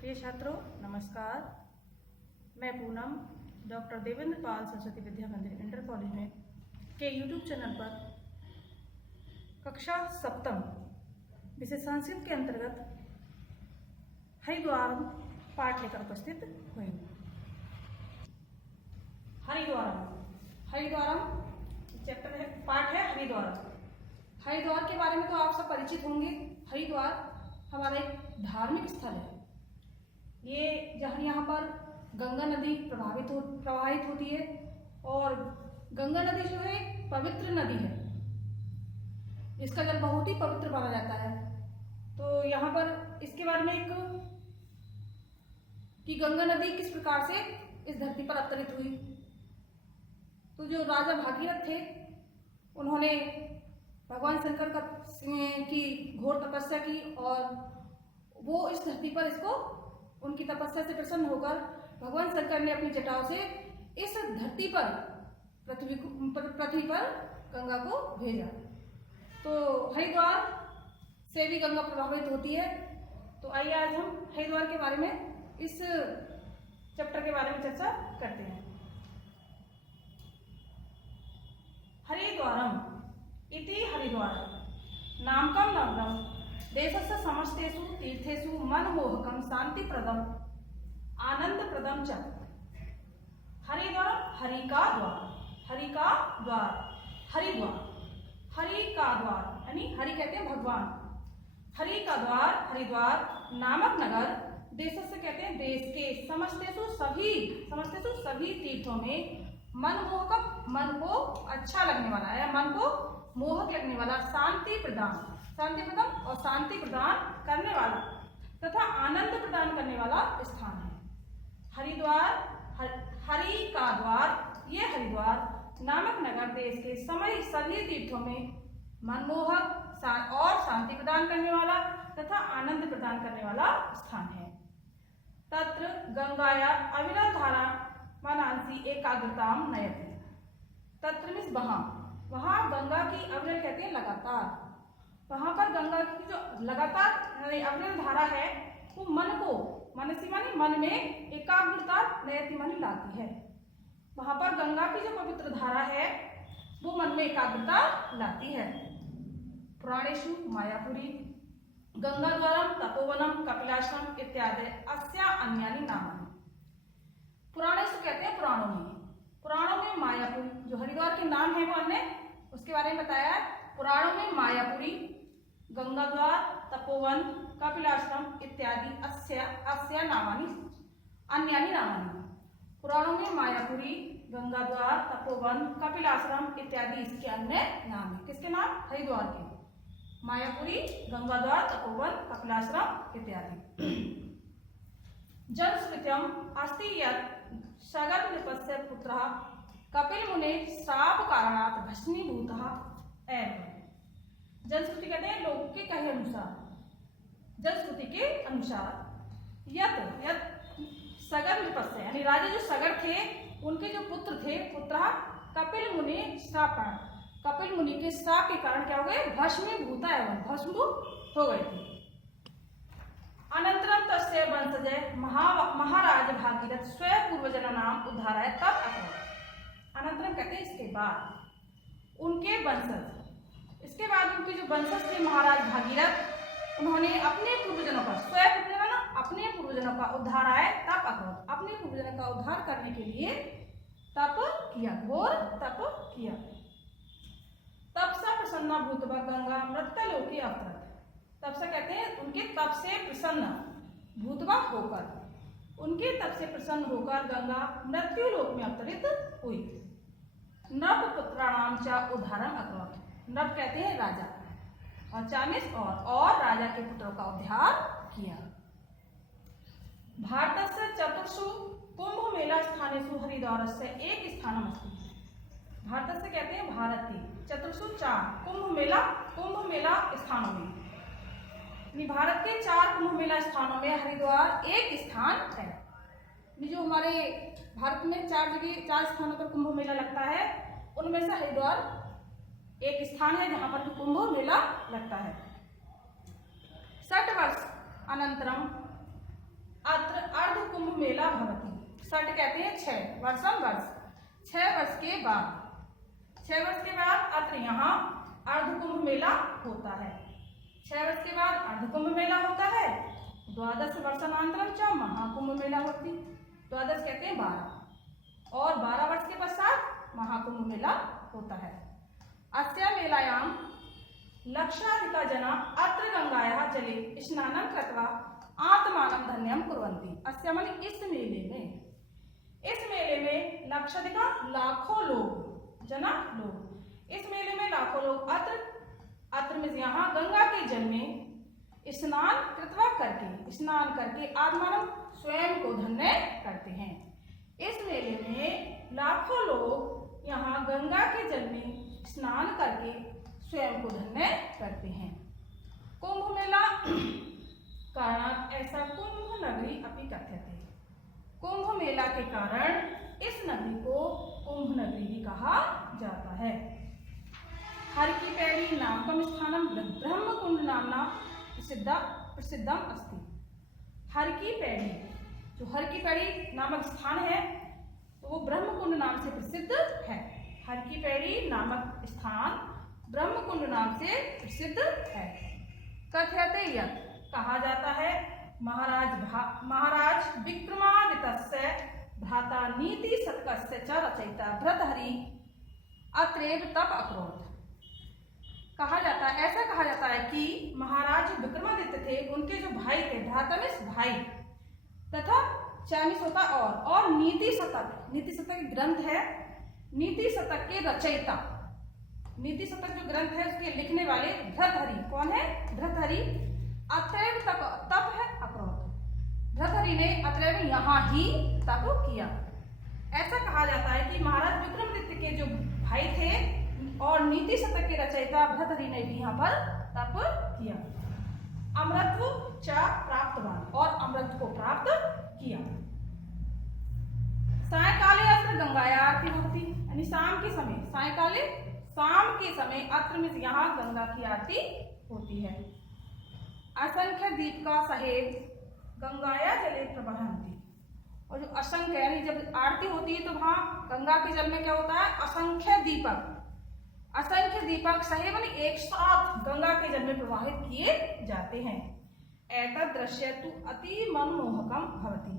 प्रिय छात्रों नमस्कार। मैं पूनम डॉक्टर देवेंद्र पाल सरस्वती विद्या मंदिर इंटर कॉलेज में के यूट्यूब चैनल पर कक्षा सप्तम विषय संस्कृत के अंतर्गत हरिद्वारम पाठ लेकर उपस्थित हुई हूँ। हरिद्वारम चैप्टर है, पाठ है हरिद्वार। हरिद्वार के बारे में तो आप सब परिचित होंगे। हरिद्वार हमारा एक धार्मिक स्थल है। ये जहाँ यहाँ पर गंगा नदी प्रवाहित होती है और गंगा नदी जो है पवित्र नदी है। इसका जल बहुत ही पवित्र माना जाता है। तो यहाँ पर इसके बारे में एक कि गंगा नदी किस प्रकार से इस धरती पर अवतरित हुई। तो जो राजा भागीरथ थे उन्होंने भगवान शंकर की घोर तपस्या की और वो इस धरती पर इसको उनकी तपस्या से प्रसन्न होकर भगवान शंकर ने अपनी जटाओं से इस धरती पर पृथ्वी पर गंगा को भेजा। तो हरिद्वार से भी गंगा प्रभावित होती है। तो आइए आज हम हरिद्वार के बारे में इस चैप्टर के बारे में चर्चा करते हैं। हरिद्वारम इति हरिद्वार नामकं नगरं देशस्य समस्तेषु तीर्थेषु मनमोहकं शांतिप्रदं आनंदप्रदं च। हरिद्वार हरि का द्वार, हरि का द्वार, हरिद्वार, हरि का द्वार यानी हरि कहते हैं भगवान। हरि का द्वार हरिद्वार नामक नगर देशस्य कहते हैं देश के, समस्तेषु सभी तीर्थों में मनमोहक मन को अच्छा लगने वाला है, मन को मोहक लगने वाला, शांति प्रदान और शांति प्रदान करने वाला तथा आनंद प्रदान करने वाला स्थान है। हरिद्वार हरि का द्वार, ये हरिद्वार नामक नगर देश के सभी तीर्थों में मनमोहक और शांति प्रदान करने वाला तथा आनंद प्रदान करने वाला स्थान है। तत्र गंगाया अविरल धारा मानांसी एकाग्रताम नयति। तत्र मीन्स वहाँ गंगा की अविरल कहते हैं लगातार। वहाँ पर गंगा की जो लगातार अविरल धारा है वो मनसी माने मन में एकाग्रता नयति माने लाती है। वहाँ पर गंगा की जो पवित्र धारा है वो मन में एकाग्रता लाती है। पुराणेषु मायापुरी गंगाद्वारम तपोवनम कपिलाश्रम इत्यादि अस्या अन्यानि नामानि। पुराणेषु कहते हैं पुराणों में मायापुरी जो हरिद्वार के नाम है वो हमने उसके बारे में बताया है। पुराणों में मायापुरी गंगाद्वार तपोवन कपिलाश्रम इत्यादि अस्या नामानि अन्यानि नामानि। पुराणों में मायापुरी गंगाद्वार तपोवन कपिलाश्रम इत्यादि इसके अन्य नाम है। किसके नाम? हरिद्वार के। मायापुरी गंगाद्वार तपोवन कपिलाश्रम इत्यादि। जनश्रुत्यम अस्ति यत् सगत नृपस्य पुत्रः कपिल मुने श्राप कारणात् भस्मीभूतः एवं। जनश्रुति कहते हैं लोगों के कहे अनुसार, जनश्रुति के अनुसार यत् सगर नृपस्य यानी राजा जो सगर थे उनके जो पुत्र थे कपिल मुनि श्राप कारण, कपिल मुनि के श्राप के कारण क्या हो गए? भस्मीभूता एवं भस्मीभूत हो गए थे। अनंतरम तस्य वंशजय महाराज भागीरथ स्वयं पूर्वजनानाम उद्धाराय तप अकरोत्। अनंतरम कहते हैं इसके बाद उनके वंशज, इसके बाद उनके जो वंशज थे महाराज भागीरथ उन्होंने अपने पूर्वजनों का अपने पूर्वजनों का उद्धाराय तप अकरोत्, अपने पूर्वजनों का उद्धार करने के लिए तप किया, घोर तप किया। तप से प्रसन्ना भूतवा गंगा मृत्यलोके अवतरत। तप से कहते हैं उनके तप से प्रसन्न भूतवा होकर, उनके तप से प्रसन्न होकर गंगा मृत्यु लोक में अवतरित हुई। नभ पुत्राणाम च उद्धारम अकरोत्। नभ कहते हैं राजा और चामिस और राजा के पुत्रों का उद्धार किया। भारतस्य चतुर्षु कुंभ मेला स्थानेषु हरिद्वारस्य एक स्थानम अस्ति। भारतस्य कहते हैं भारत के, चतुर्षु 4 कुंभ मेला स्थानों में, भारत के 4 कुंभ मेला स्थानों में हरिद्वार एक स्थान है। जो हमारे भारत में 4 स्थानों पर कुंभ मेला लगता है उनमें से हरिद्वार एक स्थान है जहां पर कुंभ मेला लगता है। 60 वर्ष अनंतरम कुंभ मेला भवति। षट कहते हैं 6, वर्षम वर्ष, 6 वर्ष के बाद, 6 वर्ष के बाद अत्र यहाँ अर्ध कुंभ मेला होता है। 6 वर्ष के बाद अर्ध कुंभ मेला होता है। द्वादश वर्षानंतरम च महाकुंभ मेला होती। द्वादश कहते हैं 12, और 12 वर्ष के पश्चात महाकुंभ मेला होता है। अस्या मेलायां लक्षाधिका जना अत्र गंगायाः जले स्नानं कृत्वा आत्मानं धन्यं कुर्वन्ति। अस्या माने इस मेले में लक्षाधिका लाखों लोग, जना लोग, इस मेले में लाखों लोग अत्र में यहाँ गंगा के जल में स्नान कृत्वा करके, स्नान करके आत्मानं स्वयं को धन्य करते हैं। इस मेले में लाखों लोग यहाँ गंगा के जल में स्नान करके स्वयं को धन्य करते हैं। कुंभ मेला कारणात् ऐसा कुंभ नगरी अपि कथ्यते। कुंभ मेला के कारण इस नगरी को कुंभ नगरी भी कहा जाता है। हर की पैड़ी नामकम स्थानम ब्रह्मकुंड नामना प्रसिद्धम अस्ति। हर की पैड़ी, जो हर की पैड़ी नामक स्थान है तो वो ब्रह्मकुंड नाम से प्रसिद्ध है। हर की पैड़ी नामक स्थान ब्रह्मकुंड नाम से प्रसिद्ध है। कथ्यते यत्, कहा जाता है, महाराज विक्रमादित्यस्य भ्राता नीति शतकस्य च रचयिता भर्तृहरि अत्रैव तप अकरोत्। कहा जाता है, ऐसा कहा जाता है कि महाराज विक्रमादित्य थे, उनके जो भाई थे, भ्रातामिस भाई, तथा चामीस होता और नीति शतक ग्रंथ है, नीति शतक के रचयिता, नीति शतक जो ग्रंथ है उसके लिखने वाले भर्तृहरि, कौन है? भर्तृहरि। अत्रैव तप है अकरोत्, भर्तृहरि ने अत्रैव यहाँ ही तप किया। ऐसा कहा जाता है कि महाराज विक्रमादित्य के जो भाई थे और नीति शतक के रचयिता भर्तृहरि ने भी यहाँ पर तप किया। अमृतत्व च प्राप्तवान, और अमृत को प्राप्त किया। सायकाले अत्र गंगाया आरती होती, यानी शाम के समय, सायकाले शाम के समय अत्र में यहाँ गंगा की आरती होती है। असंख्य दीप का सहेब गंगाया जले प्रवहंती, और जो असंख्य यानी जब आरती होती है तो वहाँ गंगा के जल में क्या होता है? असंख्य दीपक, असंख्य दीपक सहेब एक साथ गंगा के जल में प्रवाहित किए जाते हैं। एतद् दृश्य तो अति मनमोहकम भवति,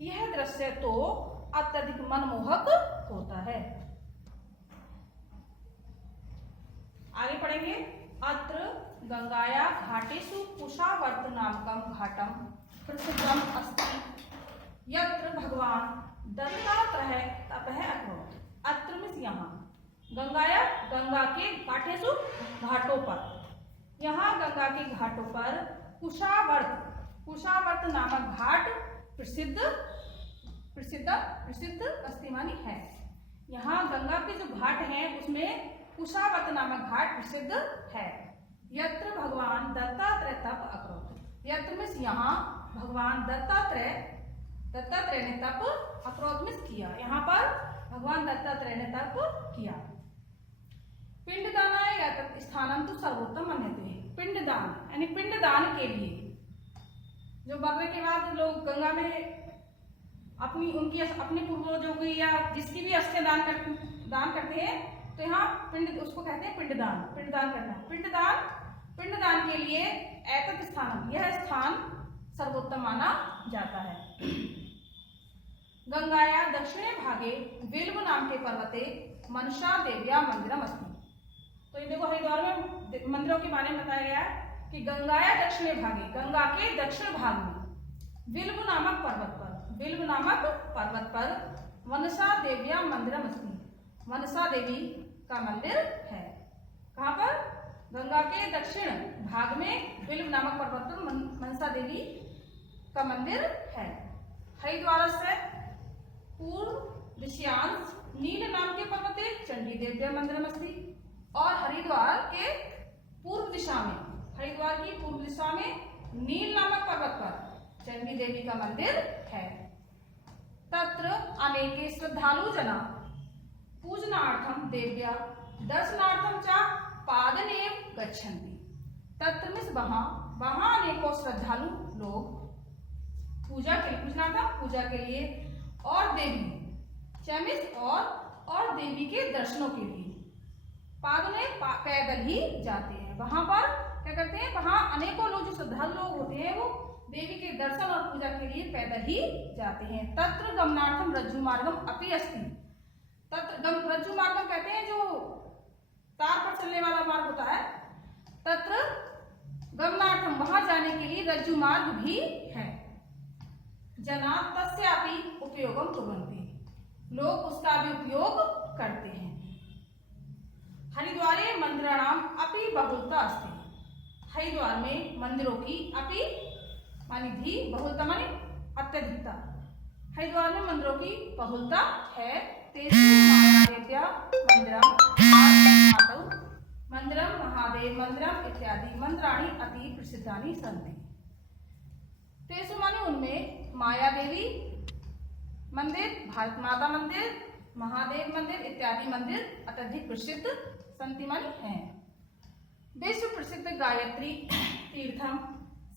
यह दृश्य तो अत्यधिक मनमोहक होता है। आगे पढ़ेंगे। अत्र गंगाया घाटेषु कुशावर्त नामकं घाटं प्रसिद्धम अस्ति यत्र भगवान दत्तात्रेय तपः अकरोत्। अत्र में यहाँ गंगाया, गंगा के घाटेषु घाटों पर, यहाँ गंगा के घाटों पर कुशावर्त नामक घाट प्रसिद्ध अस्ति मानी है। यहाँ गंगा के जो घाट हैं उसमें कुशावर्त नामक घाट प्रसिद्ध है। यत्र भगवान दत्तात्रेय तप अकरोत्, यत्र में यहाँ भगवान दत्तात्रेय ने तप अकरोत् में किया, यहाँ पर भगवान दत्तात्रेय ने तप किया। पिंडदानाय एतत् स्थानं तु सर्वोत्तम मन्यते। पिंडदान यानी पिंडदान के लिए, जो मरने के बाद लोग गंगा में अपने पूर्वजों की या जिसकी भी अस्थि दान करते हैं, तो यहाँ पिंड, उसको कहते हैं पिंडदान करना। पिंडदान के लिए एतत् स्थानम, यह स्थान सर्वोत्तम माना जाता है। गंगाया दक्षिणे भागे बिल्व नाम के पर्वते मनसा देव्या मंदिरम अस्ति। तो ये देखो हरिद्वार में मंदिरों के बारे में बताया गया है कि गंगाया दक्षिणे भागे, गंगा के दक्षिण भाग में बिल्व नामक पर्वत पर मनसा देव्या मंदिरम अस्ति, मनसा देवी का मंदिर है। कहाँ पर? गंगा के दक्षिण भाग में बिल्व नामक पर्वत पर मनसा देवी का मंदिर है। हरिद्वार से पूर्व दिशांश नील नाम के पर्वते चंडी देव्या मंदिरम अस्ति, और हरिद्वार के पूर्व दिशा में, हरिद्वार की पूर्व दिशा में नील नामक पर्वत पर चंडी देवी का मंदिर है। तत्र अनेके श्रद्धालु जना पूजनार्थम देव्या दर्शनार्थम च पादनेव गच्छन्ति। तत्र में वहाँ अनेकों श्रद्धालु लोग पूजा के लिए, पूजनार्थम पूजा के लिए, और देवी चैमिस और देवी के दर्शनों के लिए पादुने पैदल ही जाते हैं। वहां पर क्या करते हैं, वहां अनेकों लोग जो श्रद्धालु लोग होते हैं वो देवी के दर्शन और पूजा के लिए पैदल ही जाते हैं। तत्र गमनार्थम रज्जु मार्गम अपि अस्ति। तत्र रज्जु मार्गम कहते हैं जो तार पर चलने वाला मार्ग होता है। तत्र गमनार्थम वहां जाने के लिए रज्जु मार्ग भी है। जना तस्यापि उपयोगम कुर्वन्ति, लोग उसका भी उपयोग करते हैं। हरिद्वारे मंदिराणाम अपि बहुलता अस्ति। हरिद्वार में मंदिरों की अपि मानी भी, बहुलता मानी अत्यधिकता। हरिद्वार में मंदिरों की बहुलता है। तेषु मायादेव्या मंदिरम महादेव मंदिरम इत्यादि मंदिराणि अति प्रसिद्धानि सन्ति। तेषु माने उनमें माया देवी मंदिर, भारत माता मंदिर, महादेव मंदिर इत्यादि मंदिर अत्यधिक प्रसिद्ध संति मानी हैं। विश्व प्रसिद्ध गायत्री तीर्थम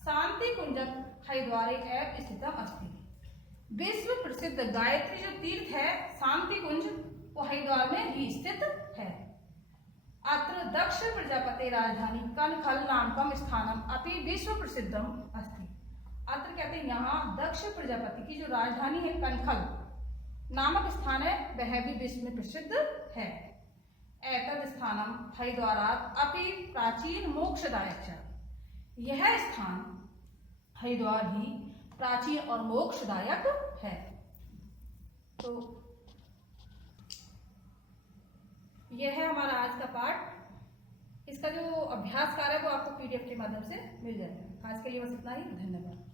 शांति कुंजम हरिद्वारे एव स्थितम अस्ति। विश्व प्रसिद्ध गायत्री जो तीर्थ है शांति कुंज, वो हरिद्वार में ही स्थित है। अत्र दक्ष प्रजापति राजधानी कनखल नामकम स्थानम अपि विश्व प्रसिद्धम अस्ति। अत्र कहते हैं यहाँ दक्ष प्रजापति की जो राजधानी है कनखल नामक स्थान है, वह भी विश्व में प्रसिद्ध है। एतद स्थानम हरिद्वारात् अपि प्राचीन मोक्षदायक है। यह स्थान हरिद्वार ही प्राचीन और मोक्षदायक है। तो यह है हमारा आज का पाठ। इसका जो अभ्यास कार्य है वो आपको PDF के माध्यम से मिल जाएगा। आज के लिए बस इतना ही। धन्यवाद।